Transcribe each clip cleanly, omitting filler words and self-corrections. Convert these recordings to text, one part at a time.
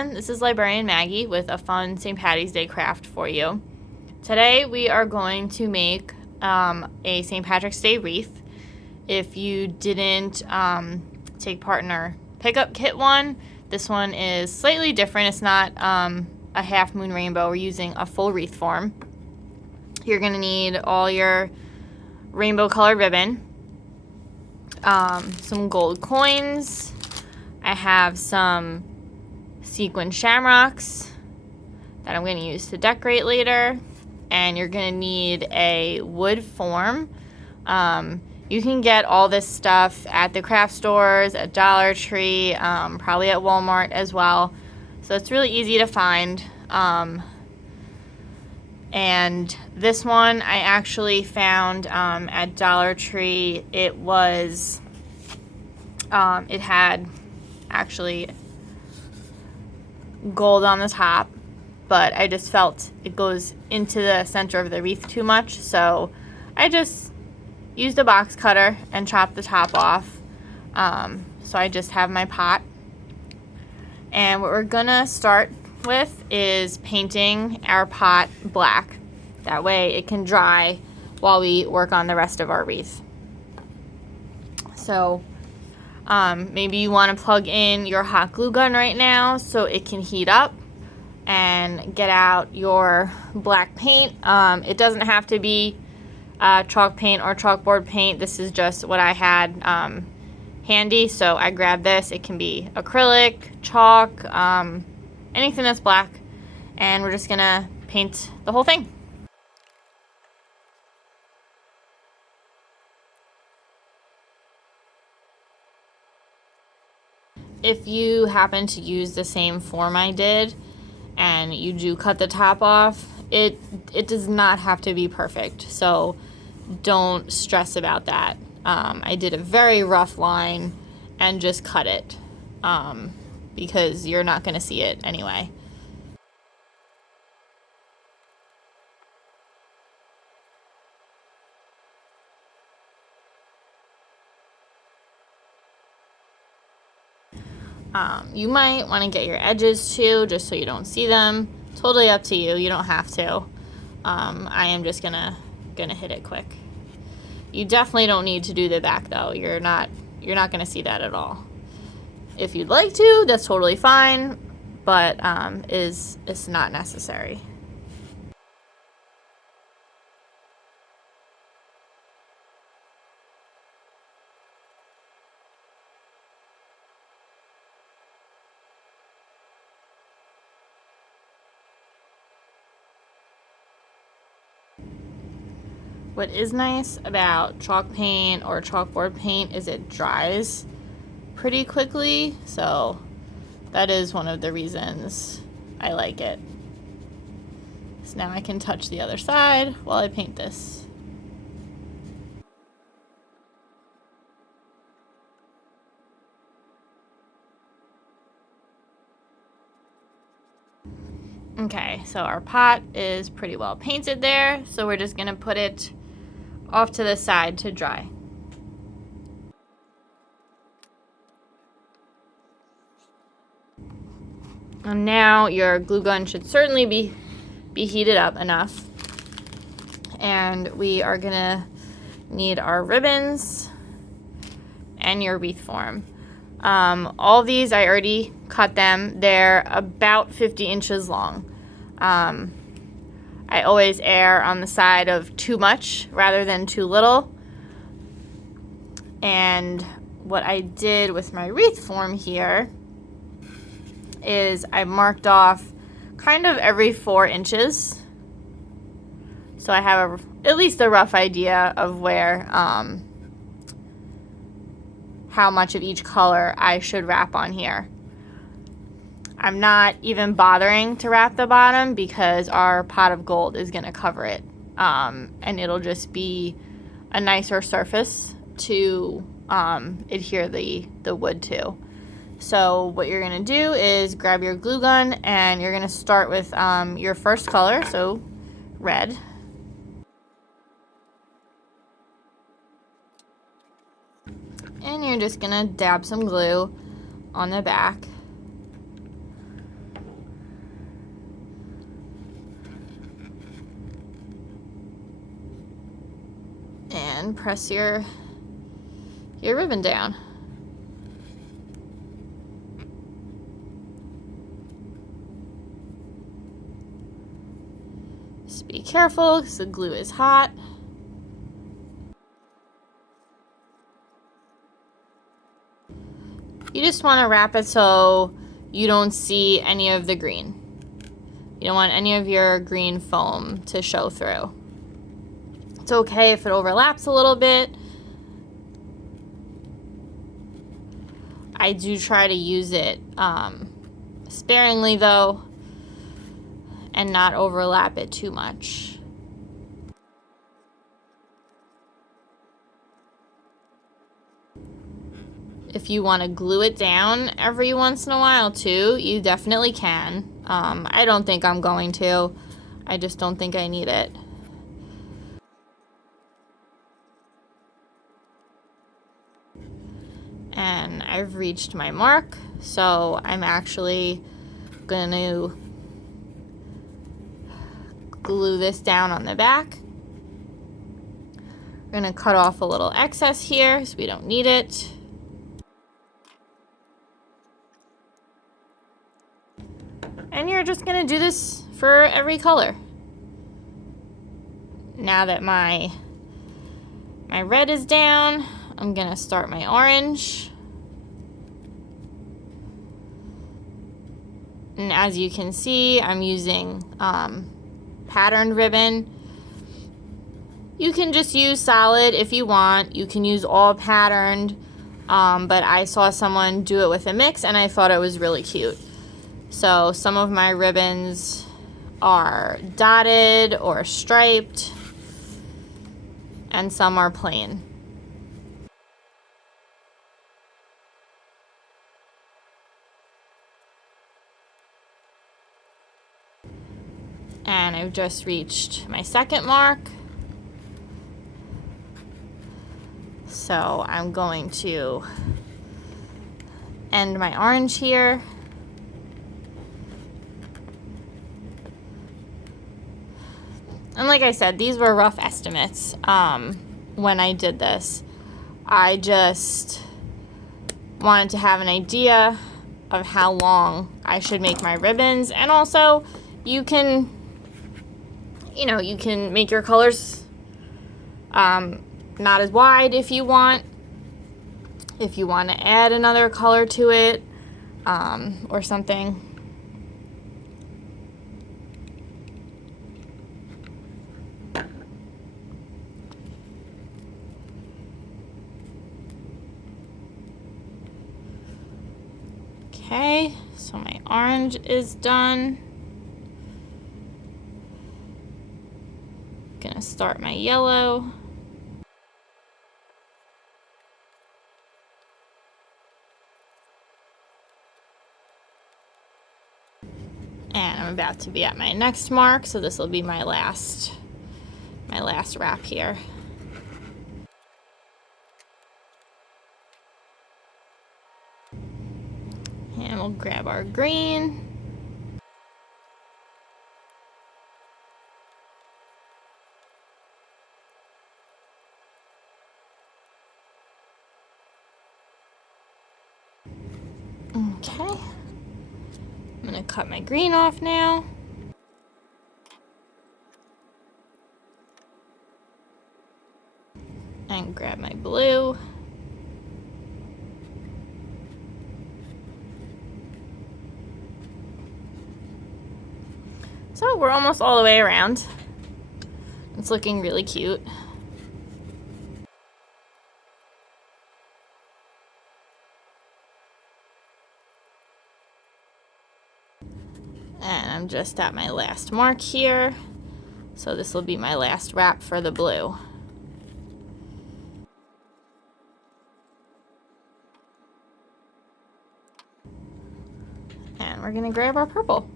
everyone, this is Librarian Maggie with a fun St. Patty's Day craft for you. Today we are going to make a St. Patrick's Day wreath. If you didn't take part in our pickup kit one, this one is slightly different. It's not a half moon rainbow. We're using a full wreath form. You're going to need all your rainbow colored ribbon, some gold coins. I have some sequin shamrocks that I'm going to use to decorate later, and you're going to need a wood form. You can get all this stuff at the craft stores, at Dollar Tree, probably at Walmart as well. So it's really easy to find. And this one I actually found at Dollar Tree. It was, it had actually gold on the top, but I just felt it goes into the center of the wreath too much, so I just used a box cutter and chopped the top off. So I just have my pot, and what we're gonna start with is painting our pot black. That way it can dry while we work on the rest of our wreath. So maybe you want to plug in your hot glue gun right now so it can heat up and get out your black paint. It doesn't have to be chalk paint or chalkboard paint. This is just what I had handy, so I grabbed this. It can be acrylic, chalk, anything that's black, and we're just gonna paint the whole thing. If you happen to use the same form I did and you do cut the top off, it does not have to be perfect, so don't stress about that. I did a very rough line and just cut it because you're not going to see it anyway. You might want to get your edges too, just so you don't see them. Totally up to you. You don't have to. I am just gonna hit it quick. You definitely don't need to do the back though. You're not gonna see that at all. If you'd like to, that's totally fine, but it's not necessary. What is nice about chalk paint or chalkboard paint is it dries pretty quickly, so that is one of the reasons I like it. So now I can touch the other side while I paint this. Okay, so our pot is pretty well painted there, so we're just gonna put it off to the side to dry. And now your glue gun should certainly be heated up enough. And we are gonna need our ribbons and your wreath form. All these, I already cut them. They're about 50 inches long. I always err on the side of too much rather than too little. And what I did with my wreath form here is I marked off kind of every 4 inches. So I have at least a rough idea of where, how much of each color I should wrap on here. I'm not even bothering to wrap the bottom because our pot of gold is going to cover it, and it'll just be a nicer surface to adhere the wood to. So what you're going to do is grab your glue gun and you're going to start with your first color, so red. And you're just going to dab some glue on the back. and press your ribbon down. Just be careful because the glue is hot. You just want to wrap it so you don't see any of the green. You don't want any of your green foam to show through. It's okay if it overlaps a little bit. I do try to use it sparingly though, and not overlap it too much. If you want to glue it down every once in a while too, you definitely can. I don't think I'm going to. I just don't think I need it. And I've reached my mark, so I'm actually going to glue this down on the back. We're going to cut off a little excess here so we don't need it. And you're just going to do this for every color. Now that my red is down, I'm going to start my orange. And as you can see, I'm using patterned ribbon. You can just use solid if you want. You can use all patterned, but I saw someone do it with a mix and I thought it was really cute. So some of my ribbons are dotted or striped, and some are plain. And I've just reached my second mark. So I'm going to end my orange here. And like I said, these were rough estimates when I did this. I just wanted to have an idea of how long I should make my ribbons. And also, you can make your colors not as wide if you want. If you want to add another color to it or something. Okay, so my orange is done. Gonna start my yellow. And I'm about to be at my next mark, so this will be my last wrap here. And we'll grab our green. Okay. I'm gonna cut my green off now. And grab my blue. So we're almost all the way around. It's looking really cute. And I'm just at my last mark here. So this will be my last wrap for the blue. And we're gonna grab our purple.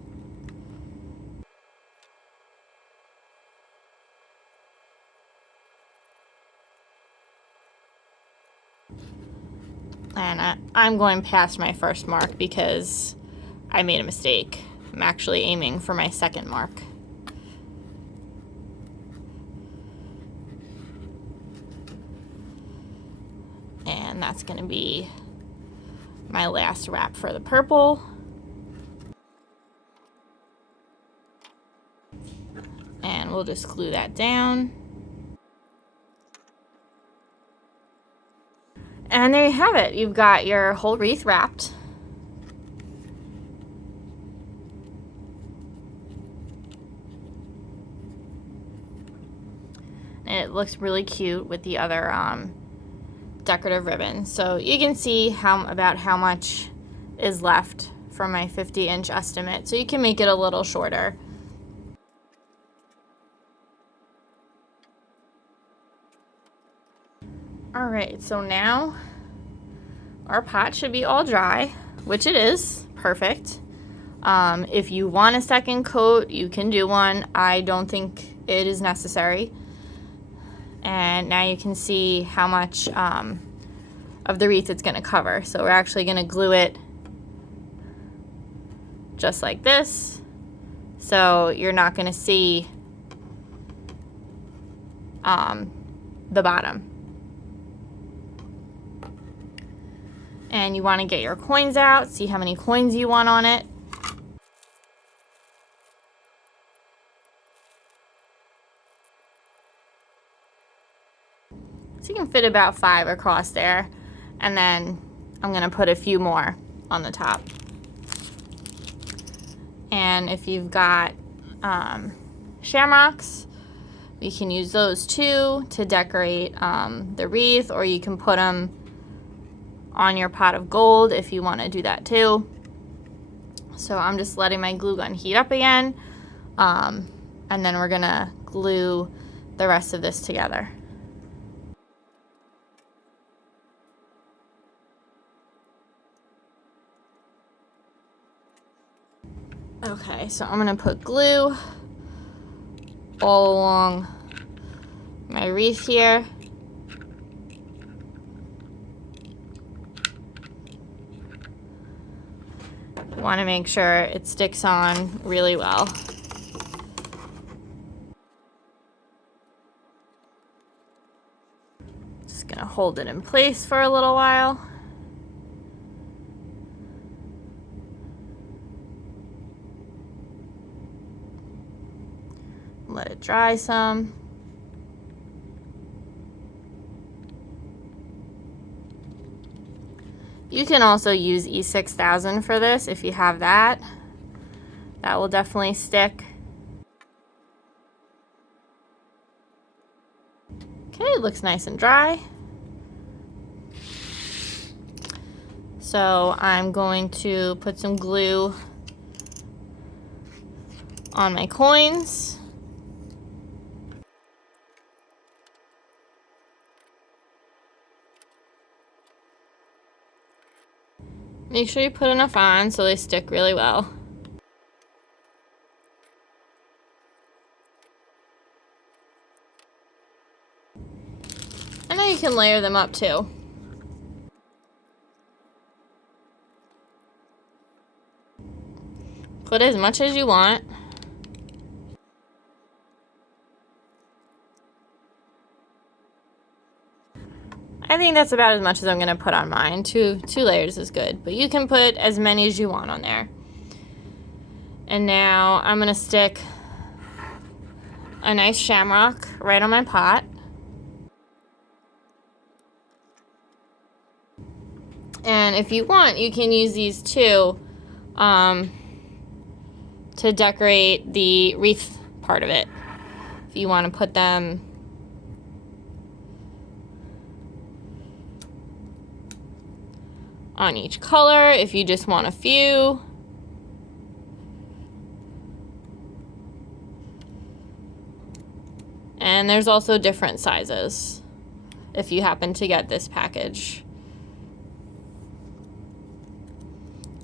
And I'm going past my first mark because I made a mistake. I'm actually aiming for my second mark. And that's going to be my last wrap for the purple. And we'll just glue that down. And there you have it. You've got your whole wreath wrapped. And it looks really cute with the other decorative ribbon. So you can see about how much is left from my 50-inch estimate. So you can make it a little shorter. All right, so now our pot should be all dry, which it is, perfect. If you want a second coat, you can do one. I don't think it is necessary. And now you can see how much of the wreath it's going to cover. So we're actually going to glue it just like this. So you're not going to see the bottom. And you want to get your coins out, see how many coins you want on it. So you can fit about 5 across there, and then I'm going to put a few more on the top. And if you've got shamrocks, you can use those too to decorate the wreath, or you can put them on your pot of gold if you want to do that too. So I'm just letting my glue gun heat up again, and then we're going to glue the rest of this together. Okay, so I'm going to put glue all along my wreath here. Want to make sure it sticks on really well. Just going to hold it in place for a little while. Let it dry some. You can also use E6000 for this if you have that. That will definitely stick. Okay, it looks nice and dry. So I'm going to put some glue on my coins. Make sure you put enough on so they stick really well. And then you can layer them up too. Put as much as you want. I think that's about as much as I'm going to put on mine. Two layers is good, but you can put as many as you want on there. And now I'm going to stick a nice shamrock right on my pot. And if you want, you can use these too to decorate the wreath part of it. If you want to put them on each color, if you just want a few. And there's also different sizes if you happen to get this package.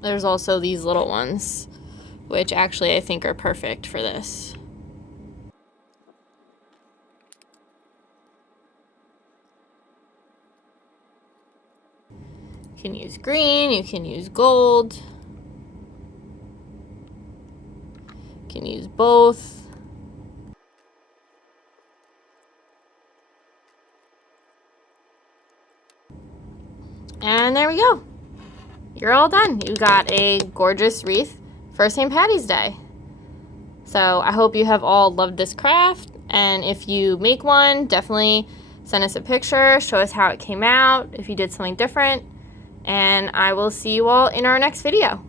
There's also these little ones, which actually I think are perfect for this. You can use green, you can use gold, you can use both. And there we go. You're all done. You got a gorgeous wreath for St. Patty's Day. So I hope you have all loved this craft, and if you make one, definitely send us a picture, show us how it came out, if you did something different, and I will see you all in our next video.